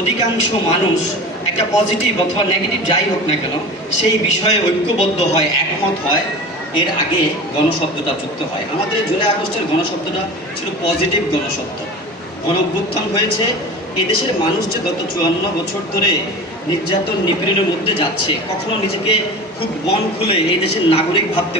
অধিকাংশ মানুষ একটা পজিটিভ অথবা নেগেটিভ যাই হোক না কেন সেই বিষয়ে ঐক্যবদ্ধ হয়, একমত হয়, এর আগে গণশব্দটা যুক্ত হয়। আমাদের জুলাই আগস্টের গণশব্দটা ছিল পজিটিভ গণশব্দ। গণঅভ্যুত্থান হয়েছে, এদেশের মানুষ যে গত 54 বছর ধরে নির্যাতন নিপীড়নের মধ্যে যাচ্ছে, কখনো নিজেকে খুব মন খুলে এই দেশের নাগরিক ভাবতে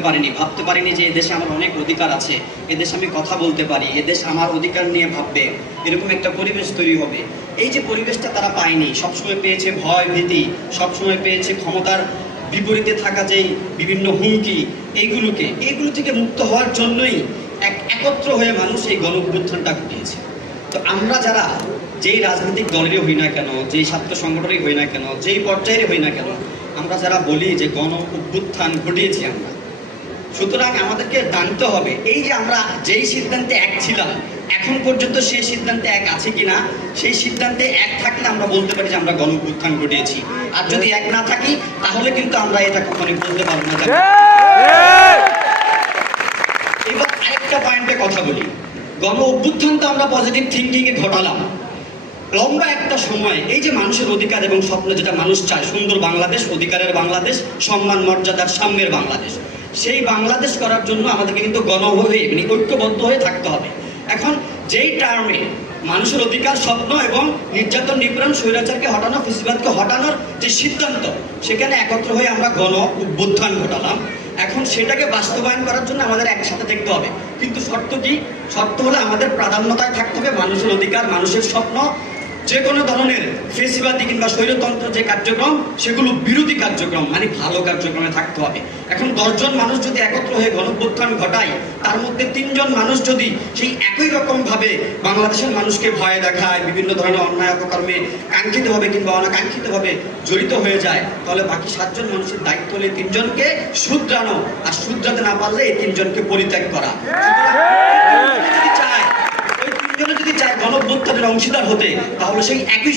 পারিনি যে এদেশে আমার অনেক অধিকার আছে, এদেশে আমি কথা বলতে পারি, এদেশ আমার অধিকার নিয়ে ভাববে, এরকম একটা পরিবেশ তৈরি হবে। এই যে পরিবেশটা তারা পায়নি, সবসময় পেয়েছে ভয় ভীতি, সবসময় পেয়েছে ক্ষমতার বিপরীতে থাকা যেই বিভিন্ন হুমকি, এইগুলো থেকে মুক্ত হওয়ার জন্যই একত্র হয়ে মানুষ এই গণঅভ্যুত্থানটা ঘটিয়েছে। তো আমরা যারা যেই রাজনৈতিক দলেরই হই না কেন, যেই ছাত্র সংগঠনেরই হই না কেন, যেই পর্যায়েরই হই না কেন, আমরা যারা বলি যে গণ অভ্যুত্থান ঘটিয়েছি আমরা, সুতরাং আমাদেরকে জানতে হবে এই যে আমরা যেই সিদ্ধান্তে এক ছিলাম এখন পর্যন্ত সেই সিদ্ধান্তে এক আছে কিনা। সেই সিদ্ধান্তে এক থাকলে আমরা বলতে পারি যে আমরা গণ অভ্যুত্থান ঘটিয়েছি, আর যদি এক না থাকি তাহলে কিন্তু আমরা এটা কখনোই বলতে পারবো না। এবার আরেকটা পয়েন্টে কথা বলি, গণ অভ্যুত্থান তো আমরা পজিটিভ থিঙ্কিং এ ঘটালাম। লম্বা একটা সময় এই যে মানুষের অধিকার এবং স্বপ্ন যেটা মানুষ চায়, সুন্দর বাংলাদেশ, অধিকারের বাংলাদেশ, সম্মান মর্যাদার সাম্যের বাংলাদেশ, সেই বাংলাদেশ করার জন্য আমাদেরকে কিন্তু গণভাবে ঐক্যবদ্ধ হয়ে থাকতে হবে। এখন যেই টার্মে মানুষের অধিকার, স্বপ্ন এবং নির্যাতন নিপীড়ন স্বৈরাচারকে হটানো, ফ্যাসিবাদকে হটানোর যে সিদ্ধান্ত, সেখানে একত্র হয়ে আমরা গণ অভ্যুত্থান ঘটালাম। এখন সেটাকে বাস্তবায়ন করার জন্য আমাদের একসাথে দেখতে হবে, কিন্তু শর্ত কি? শর্ত হলে আমাদের প্রাধান্যতায় থাকতে হবে মানুষের অধিকার, মানুষের স্বপ্ন, যে কোনো ধরনের ফেসিবাদী কিংবা স্বৈরতন্ত্র যে কার্যক্রম সেগুলো বিরোধী কার্যক্রম, মানে ভালো কার্যক্রমে থাকতে হবে। এখন 10 জন মানুষ যদি একত্র হয়ে গণঅভ্যুত্থান ঘটায়, তার মধ্যে 3 জন মানুষ যদি সেই একই রকম ভাবে বাংলাদেশের মানুষকে ভয় দেখায়, বিভিন্ন ধরনের অন্যায় অপকর্মে কাঙ্ক্ষিতভাবে কিংবা অনাকাঙ্ক্ষিতভাবে জড়িত হয়ে যায়, তাহলে বাকি 7 জন মানুষের দায়িত্ব হলে 3 জনকে শুধরানো, আর শুধরাতে না পারলে এই 3 জনকে পরিত্যাগ করা। যদি চায় গণঅভ্যুত্থানের অংশীদার হতে, তাহলে সেই একই